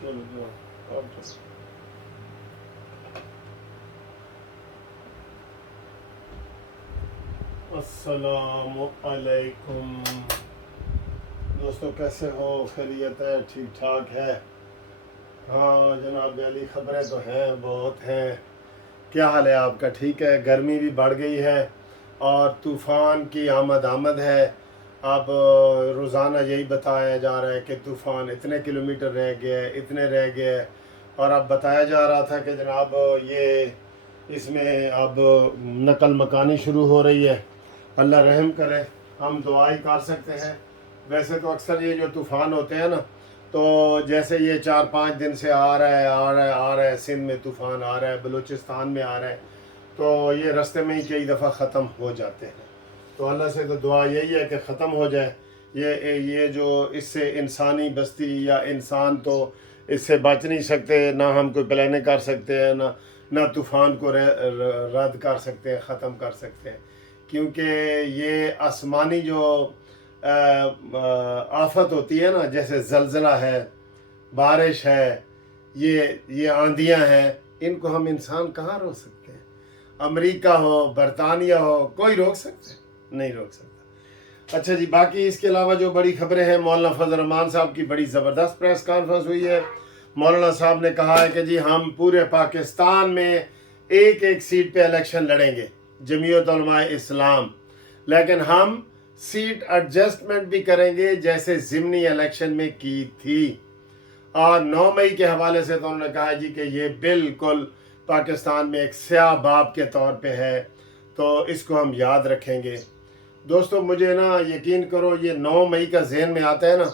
चलो अब तो अस्सलामु अलैकुम दोस्तों, कैसे हो? खैरियत है? ठीक ठाक है? हाँ जनाब अली, खबरें तो हैं, बहुत हैं। क्या हाल है आपका? ठीक है? गर्मी भी बढ़ गई है और तूफ़ान की आमद है। अब रोज़ाना यही बताया जा रहा है कि तूफ़ान इतने किलोमीटर रह गया है, इतने रह गए है। और अब बताया जा रहा था कि जनाब ये इसमें अब नकल मकानी शुरू हो रही है। अल्लाह रहम करे, हम दुआ ही कर सकते हैं। वैसे तो अक्सर ये जो तूफ़ान होते हैं ना, तो जैसे ये 4-5 दिन से आ रहा है, सिंध में तूफ़ान आ रहा है, बलूचिस्तान में आ रहा है, तो ये रास्ते में ही कई दफ़ा ख़त्म हो जाते हैं। तो अल्लाह से तो दुआ यही है कि ख़त्म हो जाए ये जो इससे इंसानी बस्ती या इंसान तो इससे बच नहीं सकते, ना हम कोई प्लानिंग कर सकते हैं, ना तूफ़ान को रद्द कर सकते हैं, ख़त्म कर सकते हैं। क्योंकि ये आसमानी जो आफत होती है ना, जैसे ज़लज़ला है, बारिश है, ये आंधियाँ हैं, इनको हम इंसान कहाँ रोक सकते हैं? अमेरिका हो, बरतानिया हो, कोई रोक सकते? नहीं रोक सकता। अच्छा जी, बाकी इसके अलावा जो बड़ी खबरें हैं, मौलाना फजल रहमान साहब की बड़ी ज़बरदस्त प्रेस कॉन्फ्रेंस हुई है। मौलाना साहब ने कहा है कि जी हम पूरे पाकिस्तान में एक एक सीट पे इलेक्शन लड़ेंगे, जमीयत उलमा इस्लाम, लेकिन हम सीट एडजस्टमेंट भी करेंगे जैसे ज़िमनी इलेक्शन में की थी। और 9 मई के हवाले से तो उन्होंने कहा जी कि ये बिल्कुल पाकिस्तान में एक स्याह बाब के तौर पे है, तो इसको हम याद रखेंगे। दोस्तों मुझे ना यकीन करो, ये 9 मई का जहन में आता है ना,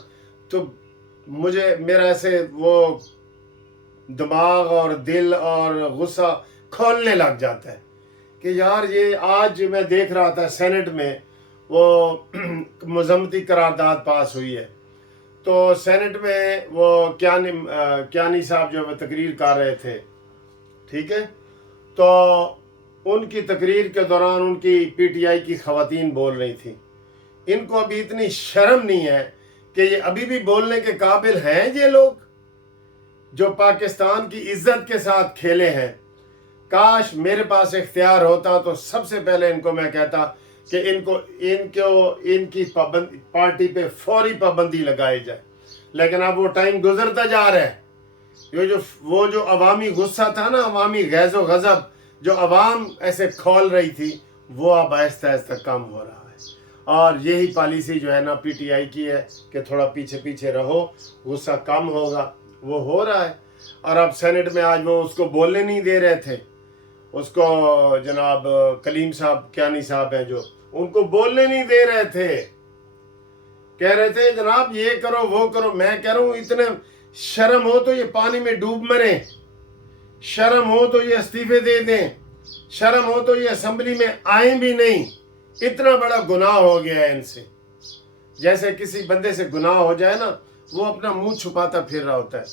तो मेरा ऐसे वो दिमाग और दिल और गुस्सा खोलने लग जाता है कि यार ये आज मैं देख रहा था सेनेट में वो मज़म्मती करारदाद पास हुई है, तो सेनेट में वो क्यानी साहब जो तकरीर कर रहे थे, ठीक है, तो उनकी तकरीर के दौरान उनकी पीटीआई की ख़वातीन बोल रही थी। इनको अभी इतनी शर्म नहीं है कि ये अभी भी बोलने के काबिल हैं, ये लोग जो पाकिस्तान की इज्जत के साथ खेले हैं। काश मेरे पास इख्तियार होता तो सबसे पहले इनको मैं कहता कि इनकी पार्टी पे फौरी पाबंदी लगाई जाए, लेकिन अब वो टाइम गुजरता जा रहा है। वो जो अवामी गुस्सा था ना, अवामी गैज़ो गज़ब जो अवाम ऐसे खोल रही थी, वो अब आहिस्ता आहिस्ता कम हो रहा है। और यही पॉलिसी जो है ना पीटीआई की है कि थोड़ा पीछे पीछे रहो, गुस्सा कम होगा, वो हो रहा है। और अब सेनेट में आज वो उसको बोलने नहीं दे रहे थे, उसको जनाब कलीम साहब क्यानी साहब हैं जो, उनको बोलने नहीं दे रहे थे, कह रहे थे जनाब ये करो वो करो। मैं कह रहा हूँ इतने शर्म हो तो ये पानी में डूब मरे, शर्म हो तो ये इस्तीफे दे दें, शर्म हो तो ये असेंबली में आए भी नहीं। इतना बड़ा गुनाह हो गया है इनसे। जैसे किसी बंदे से गुनाह हो जाए ना, वो अपना मुंह छुपाता फिर रहा होता है।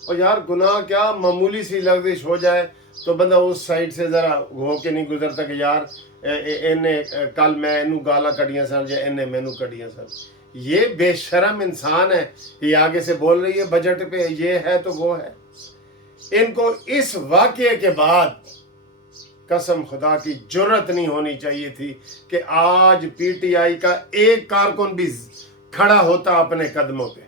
और यार गुनाह क्या, मामूली सी लफ्ज़िश हो जाए तो बंदा उस साइड से ज़रा हो के नहीं गुजरता कि यार इन्हें कल मैं इनू गाला कटियां सर या इन्हें मैनू कटियां सर। ये बेशरम इंसान है, ये आगे से बोल रही है बजट पे ये है तो वो है। इनको इस वाक़ये के बाद कसम खुदा की जुर्रत नहीं होनी चाहिए थी कि आज पीटीआई का एक कारकुन भी खड़ा होता अपने कदमों पे।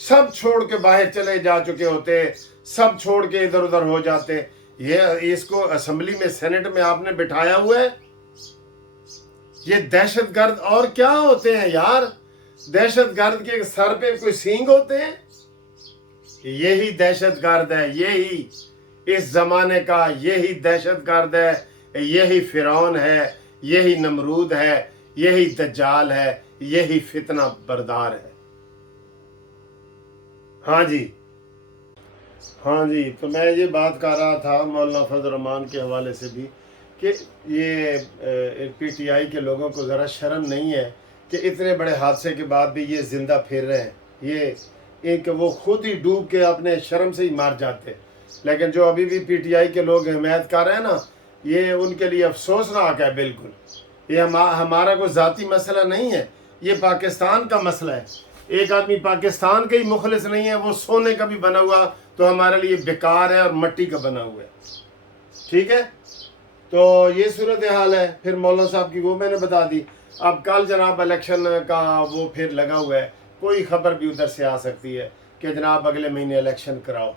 सब छोड़ के बाहर चले जा चुके होते, सब छोड़ के इधर उधर हो जाते। ये इसको असेंबली में सेनेट में आपने बिठाया हुआ है। ये दहशतगर्द और क्या होते हैं यार? दहशतगर्द के सर पे कोई सींग होते हैं? यही दहशतगर्द है, यही इस जमाने का यही दहशतगर्द है, यही फिरौन है, यही नमरूद है, यही दज्जाल है, यही फितना बरदार है। हाँ जी, तो मैं ये बात कर रहा था मौलाना फजल रहमान के हवाले से भी कि ये पीटीआई के लोगों को ज़रा शर्म नहीं है कि इतने बड़े हादसे के बाद भी ये ज़िंदा फिर रहे हैं। ये एक वो खुद ही डूब के अपने शर्म से ही मार जाते, लेकिन जो अभी भी पीटीआई के लोग हिमायत कर रहे हैं ना, ये उनके लिए अफसोसनाक है। बिल्कुल ये हमारा कोई ज़ाती मसला नहीं है, ये पाकिस्तान का मसला है। एक आदमी पाकिस्तान का ही मुखलिस नहीं है, वो सोने का भी बना हुआ तो हमारे लिए बेकार है और मट्टी का बना हुआ है। ठीक है, तो ये सूरत हाल है। फिर मौलाना साहब की वो मैंने बता दी। अब कल जनाब इलेक्शन का वो फिर लगा हुआ है, कोई खबर भी उधर से आ सकती है कि जनाब अगले महीने इलेक्शन कराओ,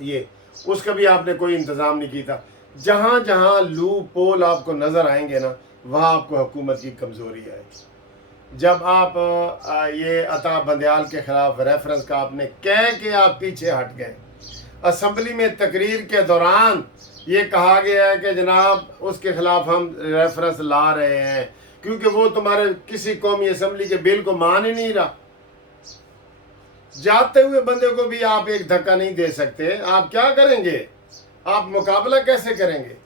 ये उसका भी आपने कोई इंतज़ाम नहीं किया। जहाँ जहाँ लूप पोल आपको नज़र आएंगे ना, वहाँ आपको हुकूमत की कमज़ोरी आएगी। जब आप ये अता बंदयाल के ख़िलाफ़ रेफरेंस का आपने कह के आप पीछे हट गए, असम्बली में तकरीर के दौरान ये कहा गया है कि जनाब उसके ख़िलाफ़ हम रेफरेंस ला रहे हैं क्योंकि वो तुम्हारे किसी कौमी असम्बली के बिल को मान ही नहीं रहा। जाते हुए बंदे को भी आप एक धक्का नहीं दे सकते, आप क्या करेंगे? आप मुकाबला कैसे करेंगे?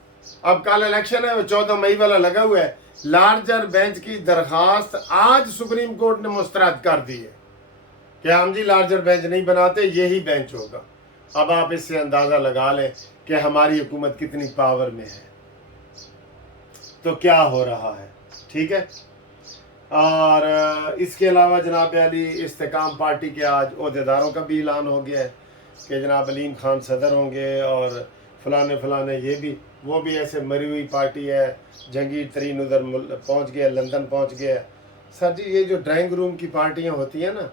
अब कल इलेक्शन है, वो 14 मई वाला लगा हुआ है। लार्जर बेंच की दरखास्त आज सुप्रीम कोर्ट ने मुस्तरद कर दी है कि हम जी लार्जर बेंच नहीं बनाते, यही बेंच होगा। अब आप इससे अंदाज़ा लगा लें कि हमारी हुकूमत कितनी पावर में है, तो क्या हो रहा है। ठीक है, और इसके अलावा जनाब अली इस्तेकाम पार्टी के आज ओहदेदारों का भी ऐलान हो गया है कि जनाब अलीम खान सदर होंगे और फलाने ये भी, वो भी ऐसे मरी हुई पार्टी है। जहांगीर तरीन उधर पहुंच गया, लंदन पहुंच गया। सर जी, ये जो ड्राइंग रूम की पार्टियां होती हैं ना,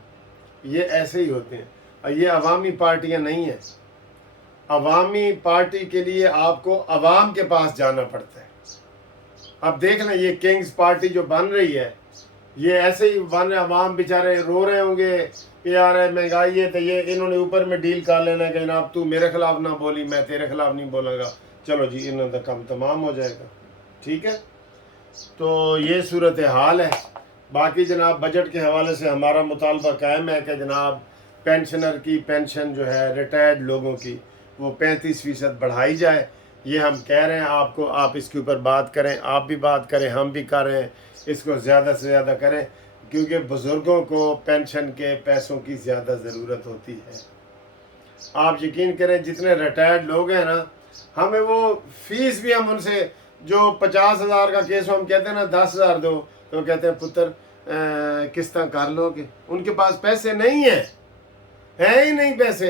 ये ऐसे ही होते हैं, और ये अवामी पार्टियां नहीं हैं। अवामी पार्टी के लिए आपको अवाम के पास जाना पड़ता है। अब देख लें, ये किंग्स पार्टी जो बन रही है, ये ऐसे ही बन रहे, अवाम बेचारे रो रहे होंगे कि यार महंगाई है, तो ये इन्होंने ऊपर में डील कर लेना कि जनाब तू मेरे खिलाफ ना बोली, मैं तेरे खिलाफ नहीं बोलूँगा, चलो जी इन्होंने काम तमाम हो जाएगा। ठीक है, तो ये सूरत हाल है। बाकी जनाब बजट के हवाले से हमारा मुतालबा कायम है कि जनाब पेंशनर की पेंशन जो है रिटायर्ड लोगों की वो 35% बढ़ाई जाए। ये हम कह रहे हैं आपको, आप इसके ऊपर बात करें, आप भी बात करें, हम भी कर रहे हैं, इसको ज़्यादा से ज़्यादा करें क्योंकि बुज़ुर्गों को पेंशन के पैसों की ज़्यादा ज़रूरत होती है। आप यकीन करें, जितने रिटायर्ड लोग हैं ना, हमें वो फीस भी हम उनसे जो 50,000 का केस हम कहते हैं ना 10,000 दो, तो कहते हैं पुत्र किस्ता कर लोगे, उनके पास पैसे नहीं है ही नहीं पैसे।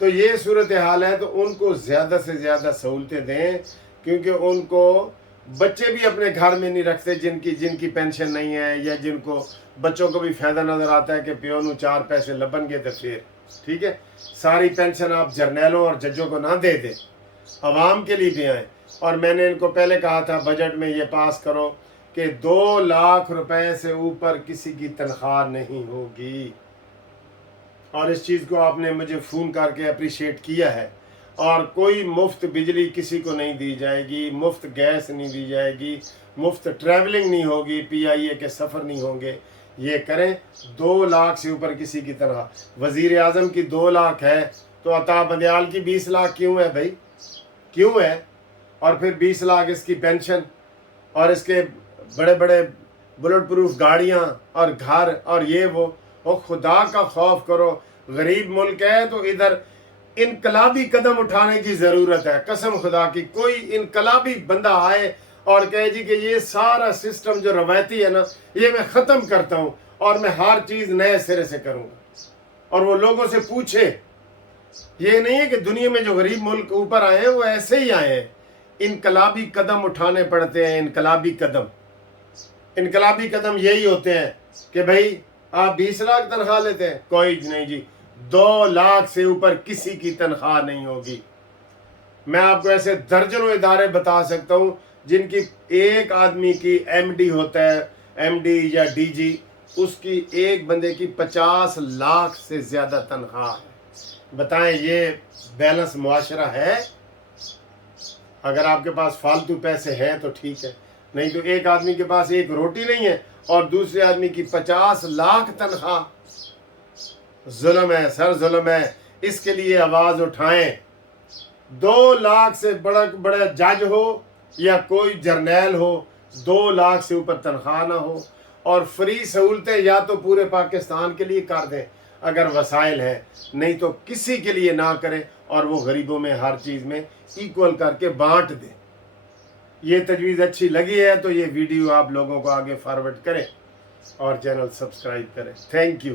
तो ये सूरत हाल है, तो उनको ज़्यादा से ज़्यादा सहूलतें दें क्योंकि उनको बच्चे भी अपने घर में नहीं रखते जिनकी पेंशन नहीं है, या जिनको बच्चों को भी फ़ायदा नज़र आता है कि प्यो नू 4 पैसे लबनगे तो फिर ठीक है। सारी पेंशन आप जर्नैलों और जजों को ना दे दें, आवाम के लिए भी आए। और मैंने इनको पहले कहा था बजट में ये पास करो कि 2 लाख रुपए से ऊपर किसी की तनख्वाह नहीं होगी, और इस चीज़ को आपने मुझे फ़ोन करके अप्रिशिएट किया है। और कोई मुफ्त बिजली किसी को नहीं दी जाएगी, मुफ्त गैस नहीं दी जाएगी, मुफ्त ट्रैवलिंग नहीं होगी, PIA के सफ़र नहीं होंगे। ये करें। 2 लाख से ऊपर किसी की तनख्वाह, वज़ीर आज़म की 2 लाख है तो अता बंदयाल की 20 लाख क्यों है भाई, क्यों है? और फिर 20 लाख इसकी पेंशन, और इसके बड़े बड़े बुलेट प्रूफ गाड़ियाँ और घर और ये वो खुदा का खौफ करो। गरीब मुल्क है तो इधर इनकलाबी कदम उठाने की ज़रूरत है। कसम खुदा की कोई इनकलाबी बंदा आए और कहे जी कि ये सारा सिस्टम जो रवायती है ना, ये मैं ख़त्म करता हूँ और मैं हर चीज़ नए सिरे से करूँगा, और वो लोगों से पूछे। ये नहीं है कि दुनिया में जो गरीब मुल्क ऊपर आए हैं वो ऐसे ही आए हैं, इनकलाबी कदम उठाने पड़ते हैं। इनकलाबी कदम यही होते हैं कि भाई आप 20 लाख तनख्वाह लेते हैं, कोई नहीं जी, 2 लाख से ऊपर किसी की तनख्वाह नहीं होगी। मैं आपको ऐसे दर्जनों इदारे बता सकता हूँ जिनकी एक आदमी की MD होता है, MD या DG, उसकी एक बंदे की 50 लाख से ज़्यादा तनख्वाह है। बताएं ये बैलेंस मुआशरा है? अगर आपके पास फालतू पैसे हैं तो ठीक है, नहीं तो एक आदमी के पास एक रोटी नहीं है और दूसरे आदमी की 50 लाख तनख्वाह। जुल्म है सर, जुल्म है। इसके लिए आवाज़ उठाएं। 2 लाख से बड़ा जज हो या कोई जर्नैल हो, 2 लाख से ऊपर तनख्वाह ना हो, और फ्री सहूलतें या तो पूरे पाकिस्तान के लिए कर दें अगर वसाइल हैं, नहीं तो किसी के लिए ना करें, और वो गरीबों में हर चीज़ में इक्वल करके बांट दें। ये तजवीज़ अच्छी लगी है तो ये वीडियो आप लोगों को आगे फॉरवर्ड करें। اور چینل سبسکرائب کریں. Thank you.